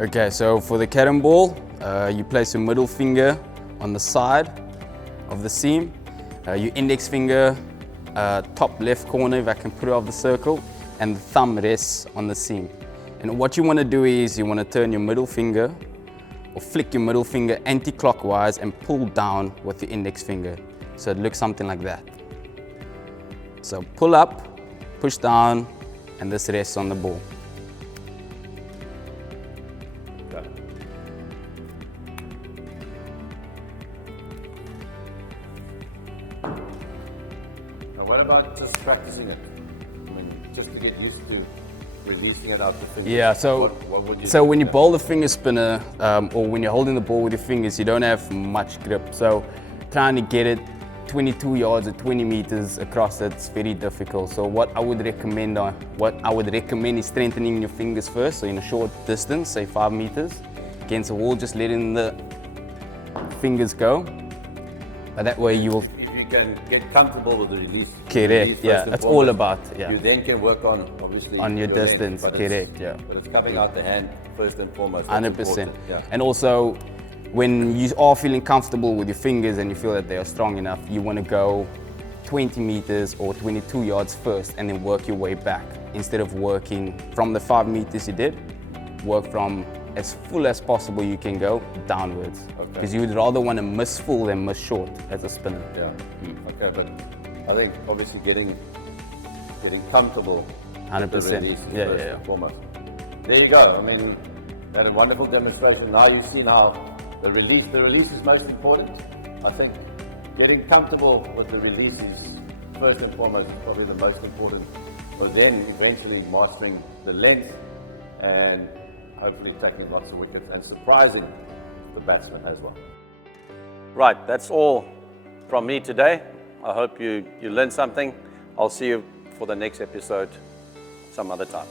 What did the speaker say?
Okay, so for the Carom ball, you place your middle finger on the side of the seam, your index finger top left corner, if I can put it off the circle, and the thumb rests on the seam. And what you want to do is you want to turn your middle finger or flick your middle finger anti-clockwise and pull down with the index finger. So it looks something like that. So pull up, push down, and this rests on the ball. Okay. Now what about just practicing it? I mean, just to get used to releasing it out the fingers. Yeah, so what would you so do? when you bowl the finger spinner, or when you're holding the ball with your fingers, you don't have much grip. So trying to get it 22 yards or 20 meters across, it's very difficult. So what I would recommend is strengthening your fingers first. So in a short distance, say 5 meters, against the wall, just letting the fingers go. But that way you will. If you can get comfortable with the release. Correct, yeah, that's all about, yeah. You then can work on, obviously, On your length, distance, but correct, yeah. But it's coming out the hand first and foremost. That's 100%. important, yeah. And also, when you are feeling comfortable with your fingers and you feel that they are strong enough, you want to go 20 meters or 22 yards first and then work your way back. Instead of working from the 5 meters you did, work from as full as possible you can go downwards. Because you would rather want to miss full than miss short as a spinner. Yeah. Okay, but I think obviously getting comfortable. 100%. with the release is Yeah, first yeah. and foremost. There you go. I mean, had a wonderful demonstration. Now you've seen how the release is most important. I think getting comfortable with the release is first and foremost probably the most important. But then eventually mastering the length and hopefully taking lots of wickets and surprising the batsman as well. Right, that's all from me today. I hope you learned something. I'll see you for the next episode some other time.